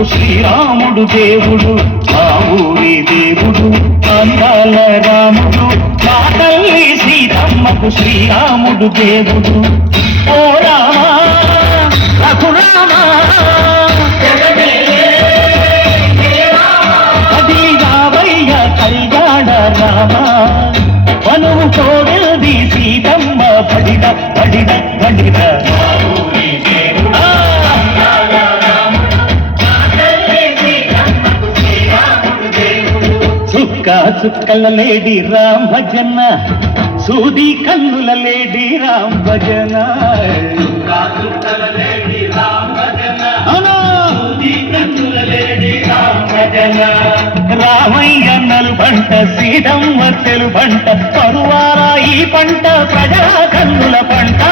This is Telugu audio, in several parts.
సీతమ్మకు శ్రీరాముడు దేవుడు, ఆ ఊరి దేవుడు అందాల రాముడు. మా తల్లి సీతమ్మకు శ్రీరాముడు దేవుడు. ఓ రామా రఘురామా అది రావయ్య కళ్యాణ రామా, వనువు కోడెల్ది సీతమ్మ పడిన పడిన పడిన. చుక్క చుక్కల లేడి రామ్ భజన, సూది కన్నుల లేడి రామ్ భజన. రామయ్య నలుబంట సీతమ్మ తెలుబంట, పరువారా ఈ పంట ప్రజా కన్నుల పంట.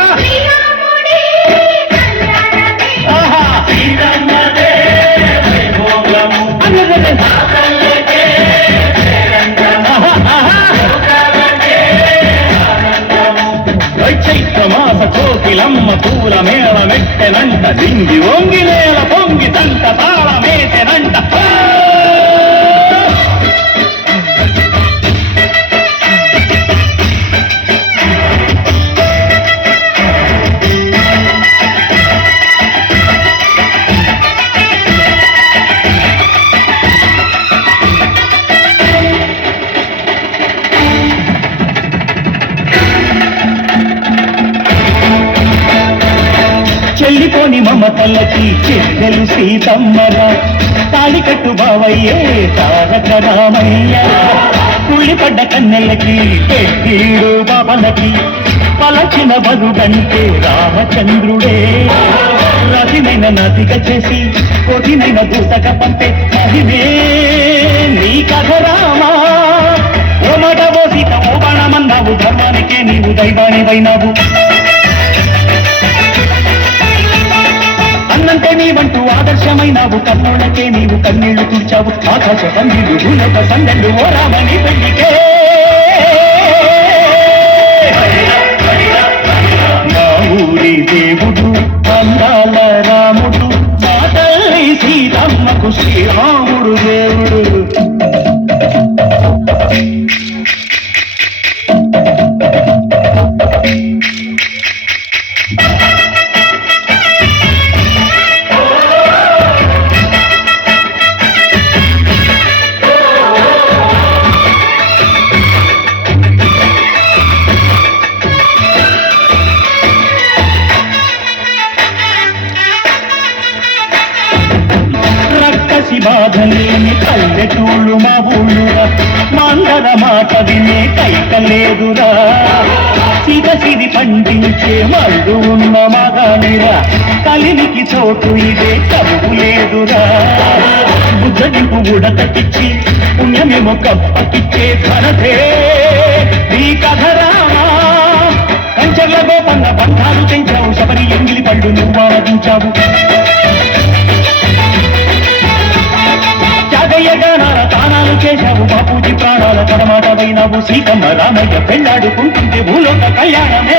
చైత్రమాస కోకిలమ్మ పూల మేళ మెట్టెనంట, దింగి వంగి నేల పొంగి తంట తాళమేసెనంట. చెల్లిపోని మమతలకి చెల్లెలు సీతమ్మరా, తాళికట్టు బావయ్యే తారక రామయ్య. కుళ్ళిపడ్డ కన్నెలకి పెద్దీడు బాబలకి, పలచిన బరుగంటే రామచంద్రుడే. రతినైన నదిగ చేసి కోటినైన దూతక పంపే మహిమే నీ కథ రామా. ఓ మాట ఓ సీత ఓ బాణమన్నావు, ధర్మానికే నీవు దైవానివైనావు. అన్నంటే నీవంటూ ఆదర్శమైనావు, కన్నోళ్ళకే నీవు కన్నీళ్లు తుడిచావు. ఆకాశ సంధిలు భూలోక సందళ్ళు ఓ రామని పెళ్లికే. మా ఊరి దేవుడు అందాల రాముడు, మా తల్లి సీతమ్మకు శ్రీరాముడు దేవుడు. బాధలేని పల్లెటూళ్ళు మా ఊళ్ళురా, మందర మాట వినే కైకలేదురా. సిగసిరి పండించే మళ్ళు ఉన్న మగానిరా, కలినికి చోటు ఇదే కరువు లేదురా. బుద్ధదింపు ఉడతకిచ్చి పుణ్యమేమో కప్పకిచ్చే ఘనతే నీ కథరామా. కంచెల గోపన్న బంధాలు తెంచావు, శబరి ఎంగిలి పళ్ళు నువ్వు ఆరాధించావు. గానాల తానాలు చేశావు, బాపూజీ ప్రాణాల కడమాట వైనావు. సీతమ్మ రామయ్య పెళ్ళాడుకుంటుంటే భూలోక కళ్యాణమే.